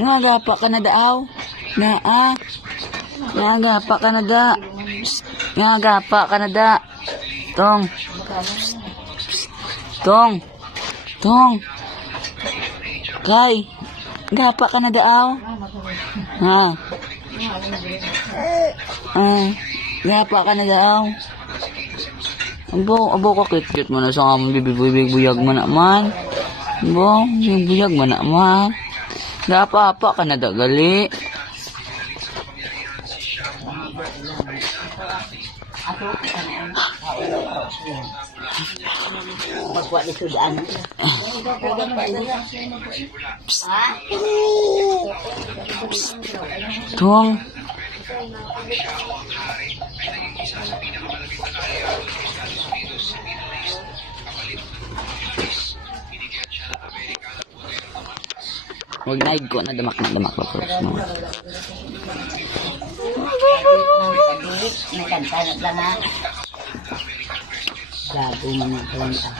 Nga gapa ka na daaw. Nga Nga gapa ka na da. Nga gapa ka na da. Tong. Tong. Tong. Kay. Gapa ka na daaw. Ha. Gapa ka na daaw. Abo ka kit-kit mo na sa among bibig-buyag mo na man. Abo, buyag mo na man. Gapa-apa ka na da gali. Magwa dito daan. Tong. Huwag naig ko na damak pa first mo. May kanta na lang ha. Gago mo na kanta.